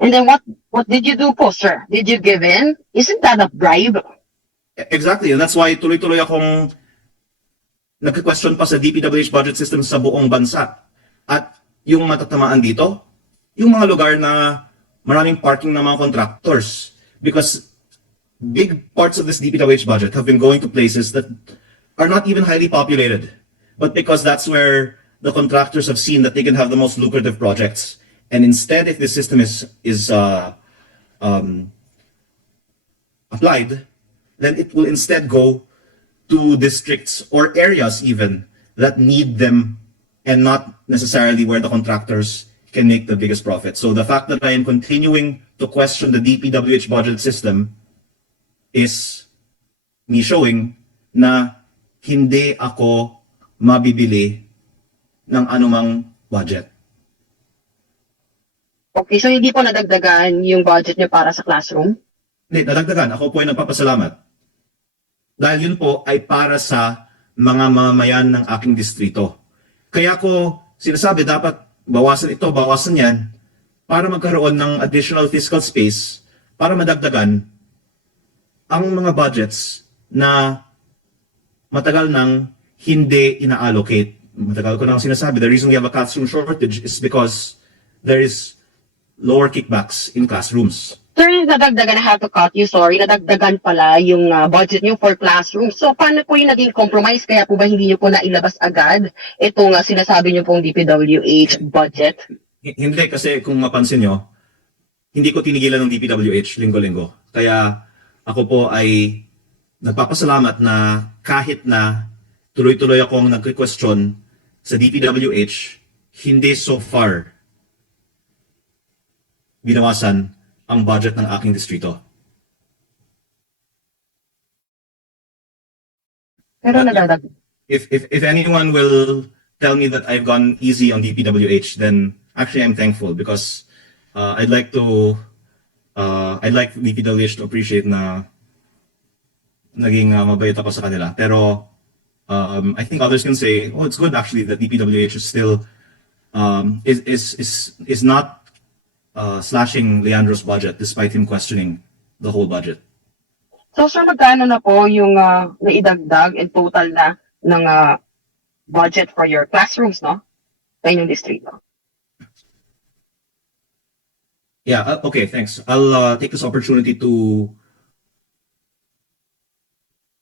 And then what did you do po, sir? Did you give in? Isn't that a bribe? Exactly, and that's why tuloy-tuloy akong nagka-question pa sa DPWH budget system sa buong bansa. At yung matatamaan dito, yung mga lugar na maraming parking ng mga contractors. Because big parts of this DPWH budget have been going to places that are not even highly populated. But because that's where the contractors have seen that they can have the most lucrative projects. And instead, if this system is applied, then it will instead go to districts or areas even that need them and not necessarily where the contractors can make the biggest profit. So the fact that I am continuing to question the DPWH budget system is me showing na hindi ako mabibili ng anumang budget. Okay, so hindi po nadagdagan yung budget niyo para sa classroom? Hindi, nadagdagan. Ako po ay nagpapasalamat. Dahil yun po ay para sa mga mamamayan ng aking distrito. Kaya ko sinasabi dapat bawasan ito, bawasan yan, para magkaroon ng additional fiscal space para madagdagan ang mga budgets na matagal nang hindi ina-allocate. Matagal ko nang sinasabi, the reason we have a classroom shortage is because there is lower kickbacks in classrooms. Sir, nadagdagan, I have to cut you, sorry, nadagdagan pala yung budget niyo for classroom. So, paano po yung naging compromise? Kaya po ba hindi niyo po nailabas agad itong sinasabi niyo pong DPWH budget? Hindi, kasi kung mapansin nyo, hindi ko tinigilan ng DPWH linggo-linggo. Kaya ako po ay nagpapasalamat na kahit na tuloy-tuloy akong nag-question sa DPWH, hindi so far binawasan ang budget ng aking distrito. Pero nadadag. If anyone will tell me that I've gone easy on DPWH, then actually I'm thankful because I'd like DPWH to appreciate na naging mabait ako sa kanila. Pero I think others can say, oh, it's good actually that DPWH is still is not slashing Leandro's budget despite him questioning the whole budget. So, sir, magkano na po yung naidagdag in total na ng budget for your classrooms, no? Sa inyong distrito. Yeah, okay, thanks. I'll take this opportunity to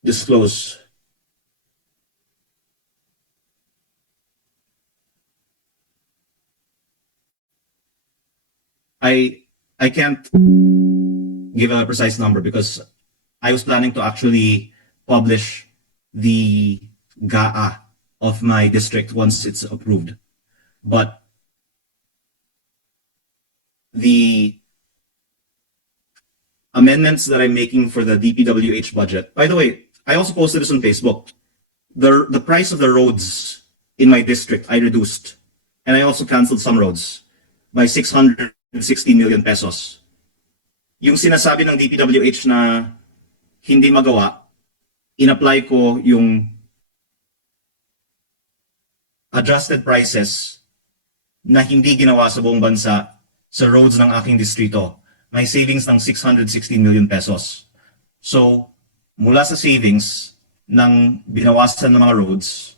disclose. I can't give a precise number because I was planning to actually publish the GAA of my district once it's approved. But the amendments that I'm making for the DPWH budget, by the way, I also posted this on Facebook. The price of the roads in my district I reduced, and I also canceled some roads by 660 million pesos. Yung sinasabi ng DPWH na hindi magawa, in-apply ko yung adjusted prices na hindi ginawa sa buong bansa sa roads ng aking distrito. May savings ng 616 million pesos. So, mula sa savings ng binawasan ng mga roads,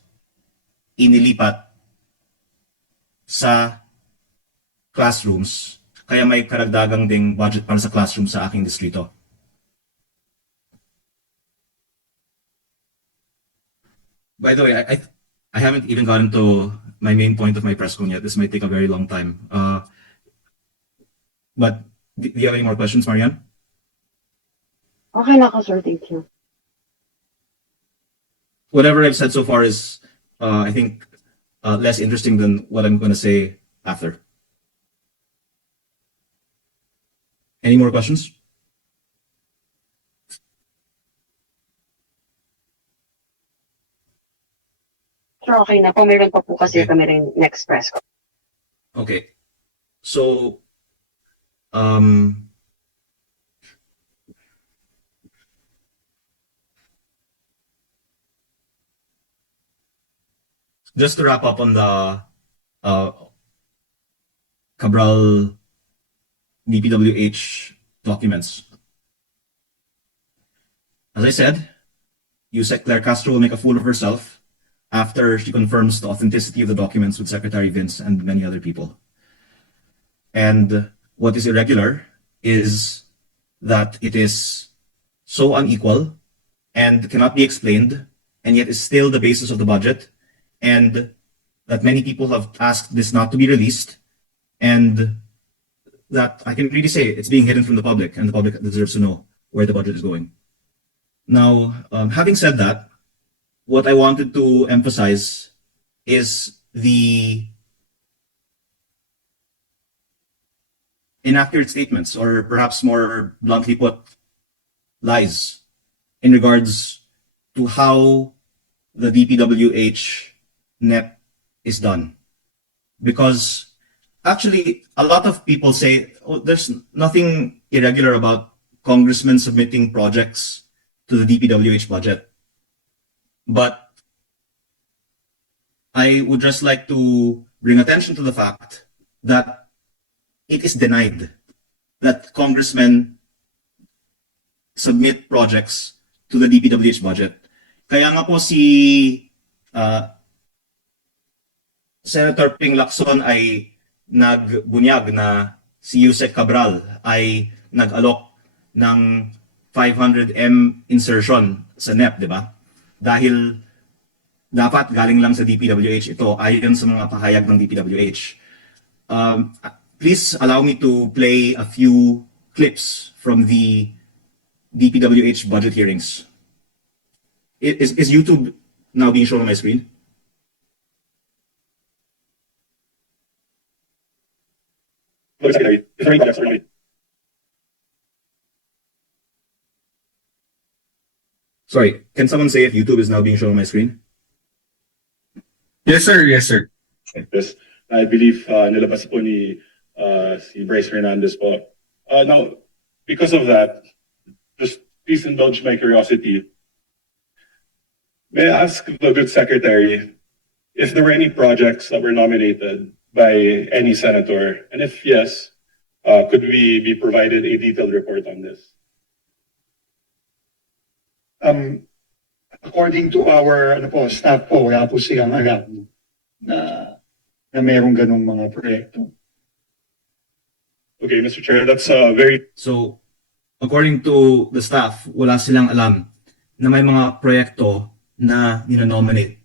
inilipat sa classrooms, kaya may karagdagang ding budget para sa classroom sa aking distrito. By the way, I haven't even gotten to my main point of my press con yet. This might take a very long time. But do you have any more questions, Marian? Okay na ako, sir. Thank you. Whatever I've said so far is, I think, less interesting than what I'm going to say after. Any more questions? Sir, okay na po. Meron pa po kasi Okay. kami rin next press ko. Okay. So, just to wrap up on the Cabral DPWH documents. As I said, Yusek Claire Castro will make a fool of herself after she confirms the authenticity of the documents with Secretary Vince and many other people. And what is irregular is that it is so unequal and cannot be explained, and yet is still the basis of the budget, and that many people have asked this not to be released, and that I can really say it's being hidden from the public, and the public deserves to know where the budget is going. Now, having said that, what I wanted to emphasize is the inaccurate statements, or perhaps more bluntly put, lies in regards to how the DPWH NEP is done. Because actually, a lot of people say, oh, there's nothing irregular about congressmen submitting projects to the DPWH budget. But I would just like to bring attention to the fact that it is denied that congressmen submit projects to the DPWH budget. Kaya nga po si Senator Ping Lacson ay nagbunyag na si Yusek Cabral ay nag-alok ng 500M insertion sa NEP, di ba? Dahil dapat galing lang sa DPWH ito ayon sa mga pahayag ng DPWH. Please allow me to play a few clips from the DPWH budget hearings. Is YouTube now being shown on my screen? Sorry, can someone say if YouTube is now being shown on my screen? Yes, sir. Yes, sir. Yes, I believe nilabas po ni si Bryce Hernandez po. Now, because of that, just please indulge my curiosity. May I ask the good secretary if there were any projects that were nominated by any senator, and if yes, could we be provided a detailed report on this? According to our staff po, wala po silang alam na mayroong ganong mga proyekto. Okay, Mr. Chair, that's very So, according to the staff, wala silang alam na may mga proyekto na ninonominate.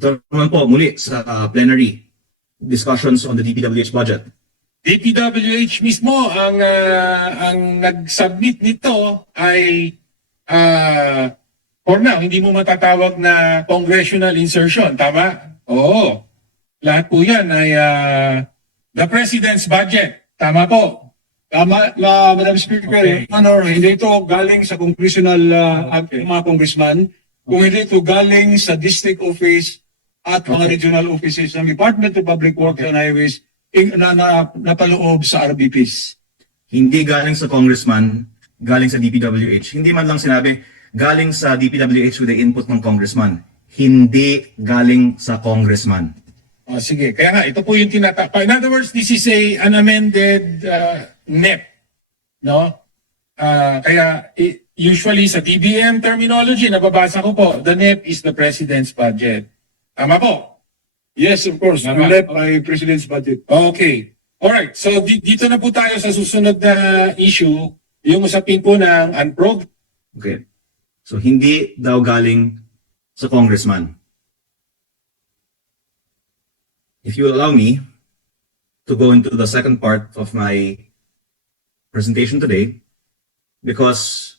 Ito naman po, muli sa plenary discussions on the DPWH budget. DPWH mismo ang nag-submit nito ay for now hindi mo matatawag na congressional insertion, tama? Oo. Lahat po 'yan ay the president's budget. Tama po. Tama, Madam Speaker, Okay. hindi ito galing sa congressional mga congressman, kung hindi ito galing sa district office at mga regional offices ng Department of Public Works and Highways na napaloob sa RBPs. Hindi galing sa congressman, galing sa DPWH. Hindi man lang sinabi, galing sa DPWH with the input ng congressman. Hindi galing sa congressman. Sige, kaya nga, ito po yung tinatapa. In other words, this is an amended NEP. No? Kaya usually sa TBM terminology, nababasa ko po, the NEP is the President's budget. Tama po? Yes, of course, Tama. led by President's budget. Okay. Alright, so dito na po tayo sa susunod na issue, yung usapin po ng unprog. Okay. So, hindi daw galing sa congressman. If you will allow me to go into the second part of my presentation today, because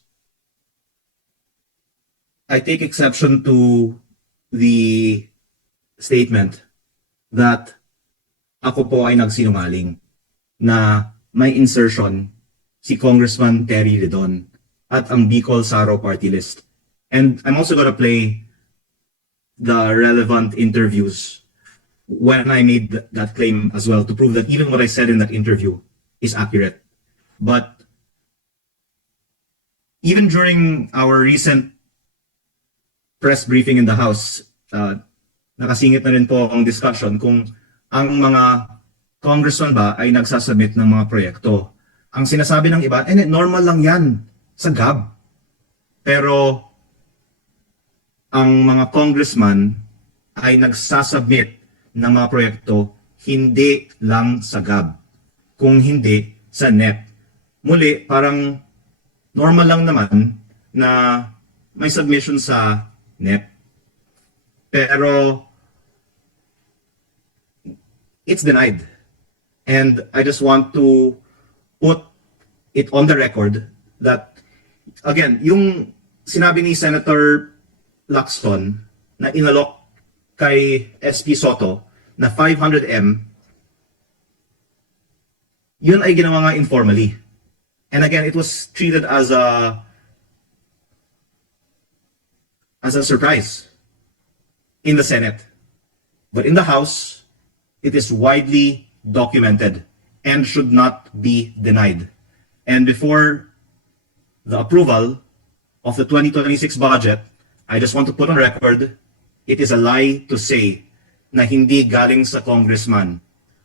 I take exception to the statement that ako po ay nagsinungaling na may insertion si Congressman Terry Redon at ang Bicol Saro party list. And I'm also gonna play the relevant interviews when I made that claim as well to prove that even what I said in that interview is accurate. But even during our recent press briefing in the House, nakasingit na rin po ang discussion kung ang mga congressman ba ay nagsasubmit ng mga proyekto. Ang sinasabi ng iba, normal lang yan sa GAB. Pero ang mga congressman ay nagsasubmit ng mga proyekto hindi lang sa GAB, kung hindi sa NEP. Muli, parang normal lang naman na may submission sa NEP. Pero it's denied. And I just want to put it on the record that, again, yung sinabi ni Senator Lacson na inalok kay SP Soto na 500M, yun ay ginawa nga informally. And again, it was treated as a surprise in the Senate. But in the House, it is widely documented and should not be denied. And before the approval of the 2026 budget, I just want to put on record, it is a lie to say na hindi galing sa congressman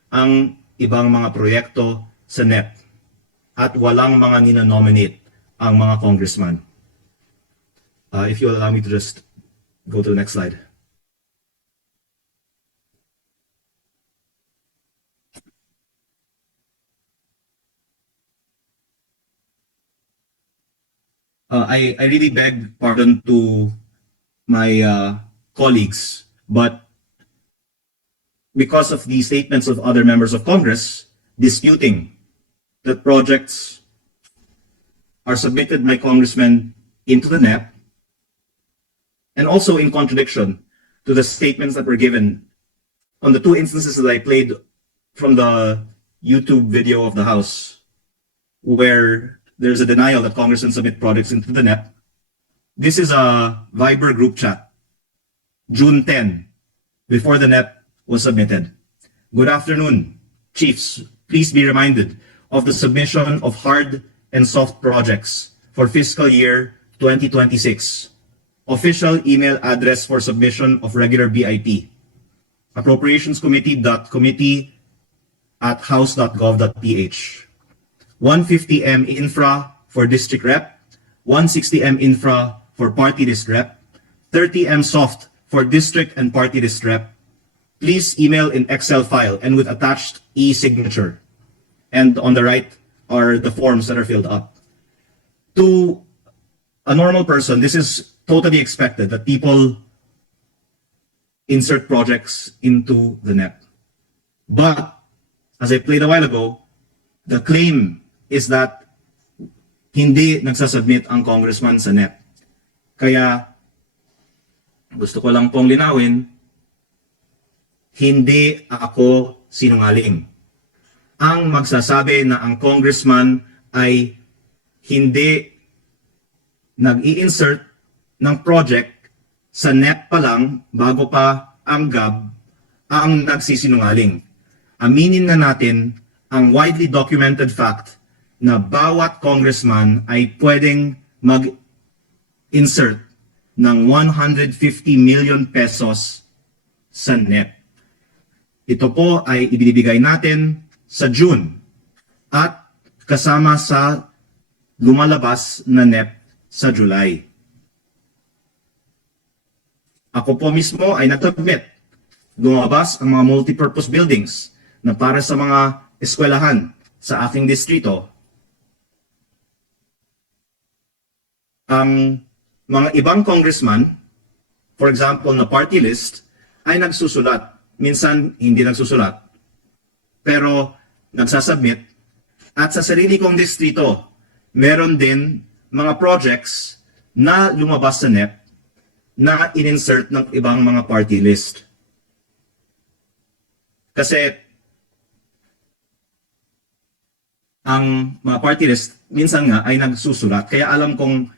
ang ibang mga proyekto sa NEP at walang mga nina-nominate ang mga congressman. If you allow me to just go to the next slide. I really beg pardon to my colleagues, but because of the statements of other members of Congress disputing that projects are submitted by congressmen into the NEP, and also in contradiction to the statements that were given on the two instances that I played from the YouTube video of the House, where there's a denial that congressmen submit projects into the NEP. This is a Viber group chat, June 10, before the NEP was submitted. Good afternoon, chiefs. Please be reminded of the submission of hard and soft projects for fiscal year 2026. Official email address for submission of regular BIP. appropriationscommittee.committee@house.gov.ph. 150M infra for district rep, 160M infra for party list rep, 30M soft for district and party list rep. Please email in Excel file and with attached e-signature. And on the right are the forms that are filled up. To a normal person, this is totally expected that people insert projects into the NEP. But, as I played a while ago, the claim is that hindi nagsasubmit ang congressman sa NEP. Kaya, gusto ko lang pong linawin, hindi ako sinungaling. Ang magsasabi na ang congressman ay hindi nag-i-insert ng project sa NEP pa lang bago pa ang GAB ang nagsisinungaling. Aminin na natin ang widely documented fact na bawat congressman ay pwedeng mag-insert ng 150 million pesos sa NEP. Ito po ay ibinibigay natin sa June at kasama sa lumalabas na NEP sa July. Ako po mismo ay nag-submit. Lumabas ang mga multipurpose buildings na para sa mga eskwelahan sa aking distrito. Ang mga ibang congressman, for example na party list, ay nagsusulat. Minsan hindi nagsusulat. Pero nagsasubmit. At sa sarili kong distrito, meron din mga projects na lumabas sa NEP na in-insert ng ibang mga party list. Kasi ang mga party list minsan nga ay nagsusulat. Kaya alam kong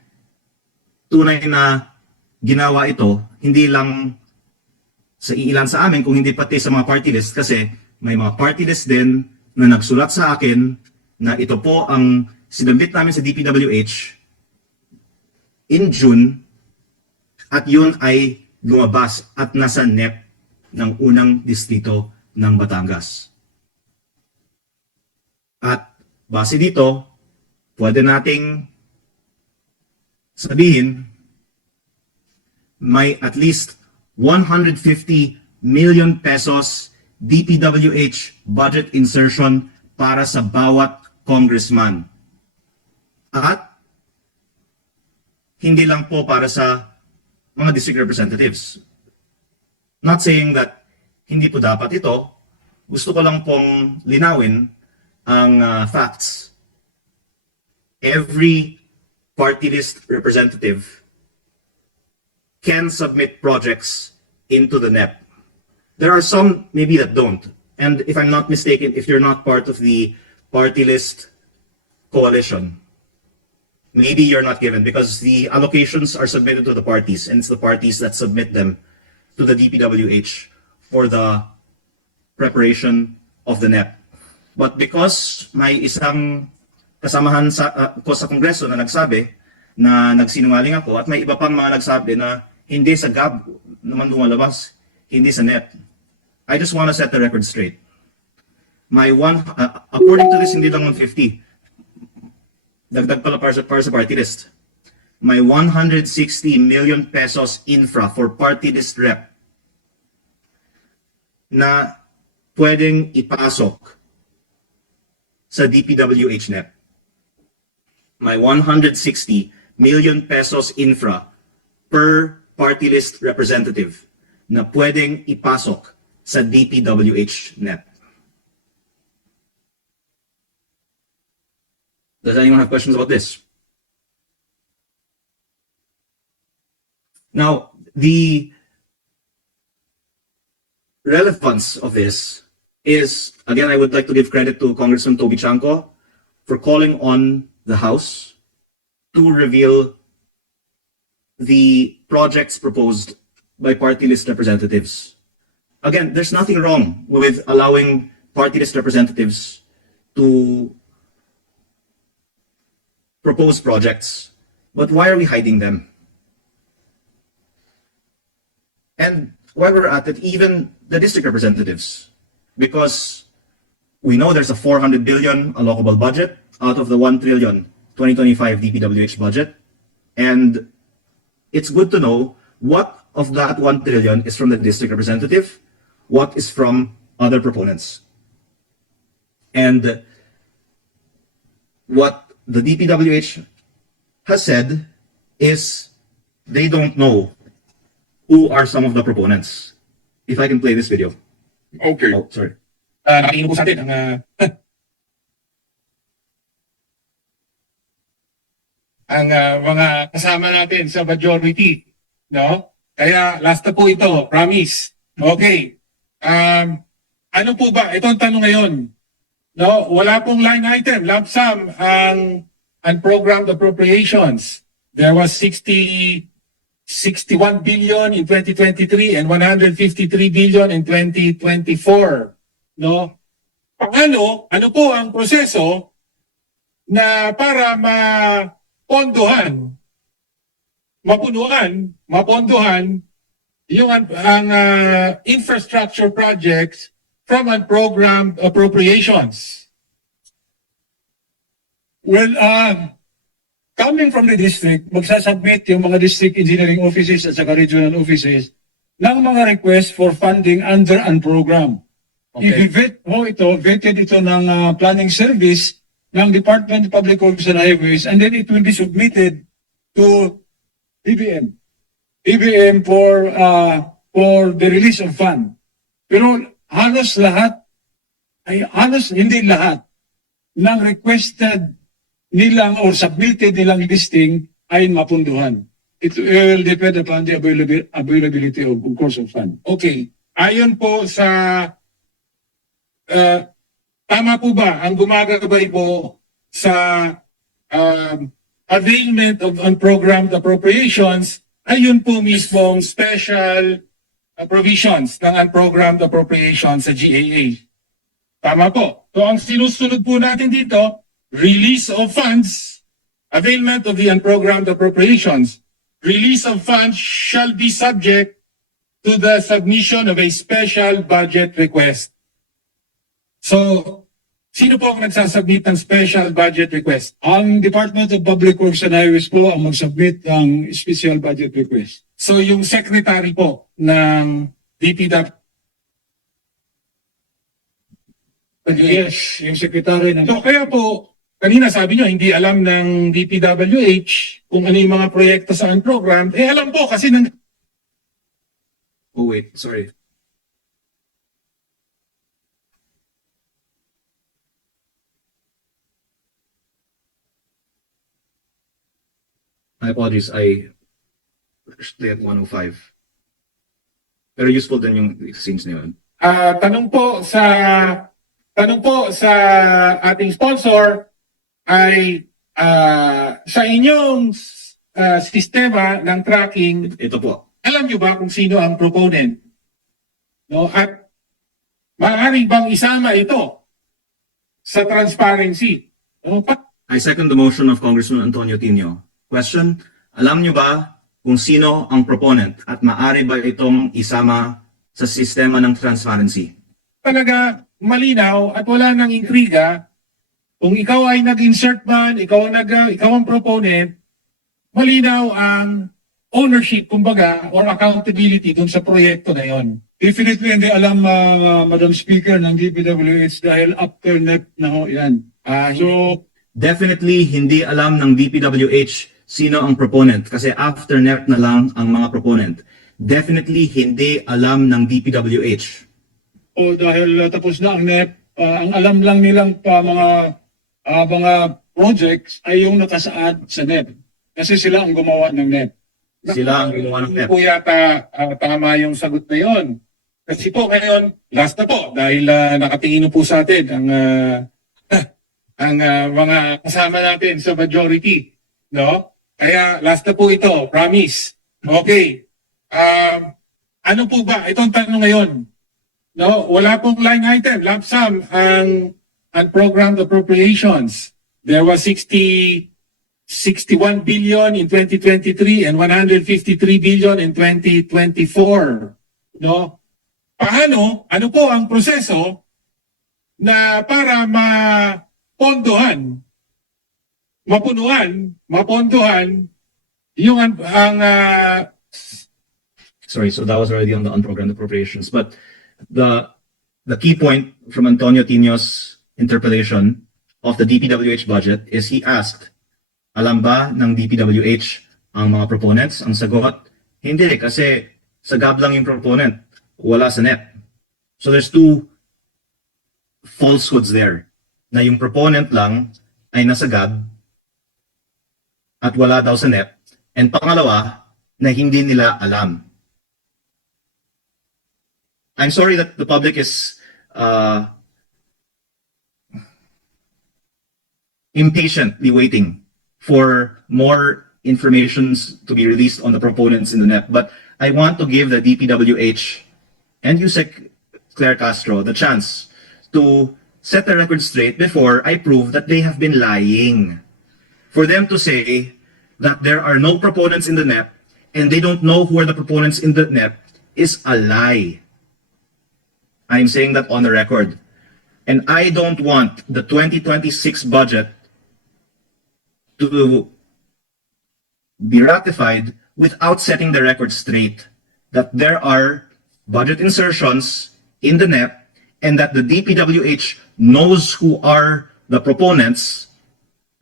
tunay na ginawa ito, hindi lang sa iilan sa amin, kung hindi pati sa mga party list. Kasi may mga party list din na nagsulat sa akin na ito po ang sinabit namin sa DPWH in June at yun ay lumabas at nasa NEP ng unang distrito ng Batangas. At base dito, pwede nating sabihin may at least 150 million pesos DPWH budget insertion para sa bawat congressman. At hindi lang po para sa mga district representatives. Not saying that hindi po dapat ito. Gusto ko lang pong linawin ang facts. Every party list representative can submit projects into the NEP. There are some maybe that don't. And if I'm not mistaken, if you're not part of the party list coalition, maybe you're not given because the allocations are submitted to the parties and it's the parties that submit them to the DPWH for the preparation of the NEP. But because may isang kasamahan ko sa Kongreso na nagsabi na nagsinungaling ako at may iba pang mga nagsabi na hindi sa GAB naman lumalabas, hindi sa NEP. I just want to set the record straight. According to this, hindi lang 150. Dagdag pala para sa party list. May 160 million pesos infra for party list rep na pwedeng ipasok sa DPWH NEP. May 160 million pesos infra per party list representative na pwedeng ipasok sa DPWH NEP. Does anyone have questions about this? Now, the relevance of this is, again, I would like to give credit to Congressman Toby Chanco for calling on the House to reveal the projects proposed by party list representatives. Again, there's nothing wrong with allowing party list representatives to propose projects, but why are we hiding them? And while we're at it, even the district representatives, because we know there's a 400 billion allocable budget out of the 1 trillion 2025 DPWH budget, and it's good to know what of that 1 trillion is from the district representative, what is from other proponents. And what the DPWH has said is they don't know who are some of the proponents. If I can play this video. Okay. Oh, sorry. Nakikinig po sa atin ang mga kasama natin sa majority, no? Kaya last na po ito, promise. Okay. Ano po ba? Ito ang tanong ngayon. No, wala pong line item, lump sum ang unprogrammed appropriations. There was 61 billion in 2023 and 153 billion in 2024. No? Ano po ang proseso na para mapondohan yung ang infrastructure projects from unprogrammed appropriations? Well, coming from the district, magsasubmit yung mga district engineering offices at saka regional offices ng mga request for funding under unprogram. Okay. I-vet vetted ito ng planning service ng Department of Public Works and Highways, and then it will be submitted to DBM. DBM for the release of fund. Pero halos hindi lahat ng requested nilang or submitted nilang listing ay mapunduhan. It will depend upon the availability of course of fund. Okay. Ayon po sa tama po ba ang gumagabay po sa availment of unprogrammed appropriations ayun po mismong special provisions ng unprogrammed appropriations sa GAA. Tama po. So ang sinusunod po natin dito, release of funds, availment of the unprogrammed appropriations. Release of funds shall be subject to the submission of a special budget request. So, Sino po ang nagsasubmit ng special budget request? Ang Department of Public Works and Highways po ang mag-submit ng special budget request. So yung secretary po ng DPW. Yes, yung secretary ng... So kaya po, kanina sabi nyo, hindi alam ng DPWH kung ano yung mga proyekto sa program. Eh alam po kasi ng Oh wait, sorry. My apologies, I stay at 105. Pero useful din yung exchange na yun. tanong po sa ating sponsor ay sa inyong sistema ng tracking, Ito po. alam nyo ba kung sino ang proponent? No? At maaaring bang isama ito sa transparency? No? I second the motion of Congressman Antonio Tino. Question, alam nyo ba kung sino ang proponent at maaari ba itong isama sa sistema ng transparency? Talaga malinaw at wala nang intriga. Kung ikaw ay nag-insert man, ikaw ang proponent, malinaw ang ownership, kumbaga, or accountability dun sa proyekto na yon. Definitely hindi alam, Madam Speaker, ng DPWH dahil after NEP na ho yan. So, Definitely hindi alam ng DPWH sino ang proponent kasi after NEP na lang ang mga proponent. Definitely hindi alam ng DPWH. o dahil tapos na ang NEP, ang alam lang nilang mga projects ay yung nakasaad sa NEP. Kasi sila ang gumawa ng NEP. Sila ang gumawa ng Hindi NEP. po yata tama yung sagot na yon. Kasi po ngayon, last na po, dahil nakatingin na po sa atin ang mga kasama natin sa majority. No? Kaya last na po ito, promise. Okay. Ano po ba? Itong tanong ngayon. No, wala pong line item, lump sum ang unprogrammed appropriations. There was 61 billion in 2023 and 153 billion in 2024. No? Paano? Ano po ang proseso na para mapondohan yung Sorry, so that was already on the unprogrammed appropriations. But the key point from Antonio Tino's interpellation of the DPWH budget is he asked, alam ba ng DPWH ang mga proponents? Ang sagot, hindi kasi sagab lang yung proponent, wala sa NEP. So there's two falsehoods there, na yung proponent lang ay nasagab at wala daw sa NEP. And pangalawa, na hindi nila alam. I'm sorry that the public is impatiently waiting for more informations to be released on the proponents in the NEP. But I want to give the DPWH and USEC Claire Castro the chance to set the record straight before I prove that they have been lying. For them to say that there are no proponents in the NEP and they don't know who are the proponents in the NEP is a lie. I'm saying that on the record. And I don't want the 2026 budget to be ratified without setting the record straight that there are budget insertions in the NEP and that the DPWH knows who are the proponents,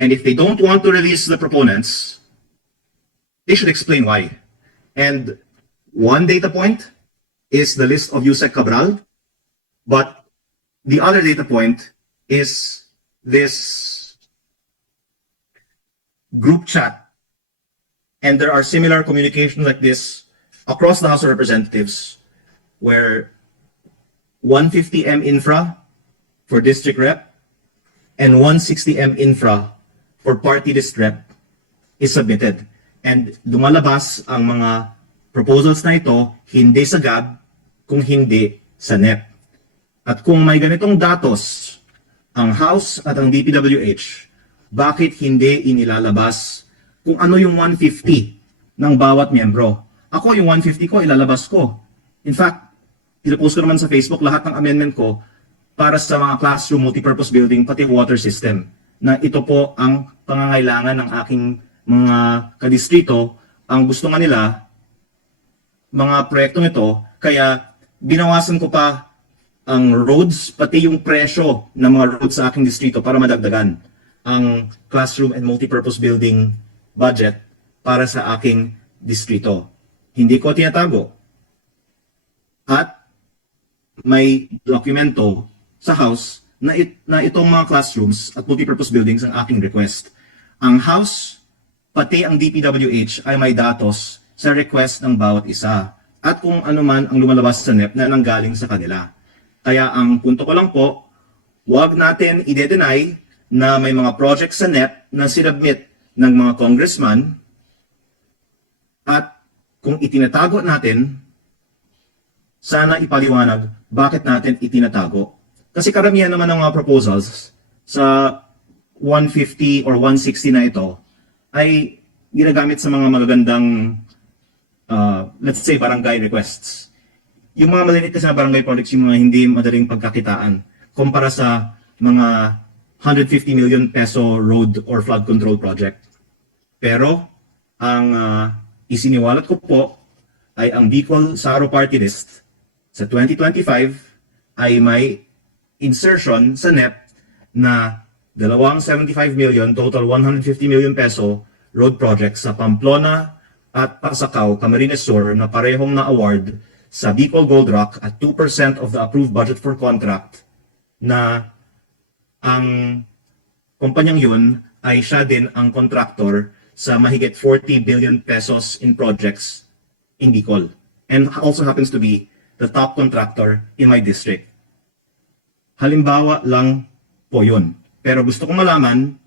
and if they don't want to release the proponents, they should explain why. And one data point is the list of Yusek Cabral, but the other data point is this group chat. And there are similar communications like this across the House of Representatives where 150M infra for district rep and 160M infra for party list rep is submitted. And lumalabas ang mga proposals na ito hindi sa GAB kung hindi sa NEP. At kung may ganitong datos ang House at ang DPWH, bakit hindi inilalabas kung ano yung 150 ng bawat miyembro? Ako yung 150 ko, ilalabas ko. In fact, pinapost ko naman sa Facebook lahat ng amendment ko para sa mga classroom, multipurpose building, pati water system. Na ito po ang pangangailangan ng aking mga kadistrito. Ang gusto nga nila, mga proyektong ito, kaya binawasan ko pa ang roads, pati yung presyo ng mga roads sa aking distrito para madagdagan ang classroom and multipurpose building budget para sa aking distrito. Hindi ko tinatago. At may dokumento sa House na itong mga classrooms at multipurpose buildings ang aking request. Ang House, pati ang DPWH ay may datos sa request ng bawat isa at kung ano man ang lumalabas sa NEP na nanggaling sa kanila. Kaya ang punto ko lang po, huwag natin i-deny na may mga projects sa NEP na sinubmit ng mga congressman at kung itinatago natin, sana ipaliwanag bakit natin itinatago. Kasi karamihan naman ng mga proposals sa 150 or 160 na ito ay ginagamit sa mga magagandang, let's say, barangay requests. Yung mga maliliit kasi na barangay projects, yung mga hindi madaling pagkakitaan, kumpara sa mga 150 million peso road or flood control project. Pero, ang isiniwalat ko po ay ang Bicol Saro Party List sa 2025 ay may insertion sa NEP na 275 million, total 150 million peso road projects sa Pamplona at Pasacao, Camarines Sur na parehong na-award sa Bicol Gold Rock at 2% of the approved budget for contract na ang kumpanyang yun ay siya din ang contractor sa mahigit 40 billion pesos in projects in Bicol and also happens to be the top contractor in my district. Halimbawa lang po yun. Pero gusto kong malaman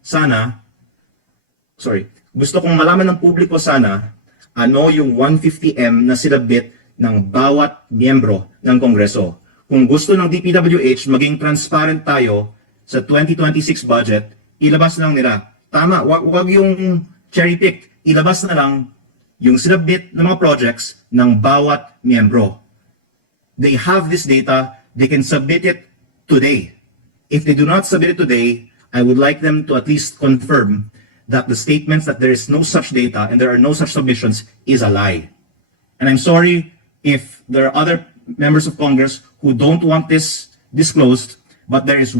ng publiko sana ano yung 150M na sinabit ng bawat miyembro ng Kongreso. Kung gusto ng DPWH maging transparent tayo sa 2026 budget, ilabas lang nila. Tama, wag yung cherry pick. Ilabas na lang yung sinabit ng mga projects ng bawat miyembro. They have this data, they can submit it today. If they do not submit it today, I would like them to at least confirm that the statements that there is no such data and there are no such submissions is a lie. And I'm sorry if there are other members of Congress who don't want this disclosed, but there is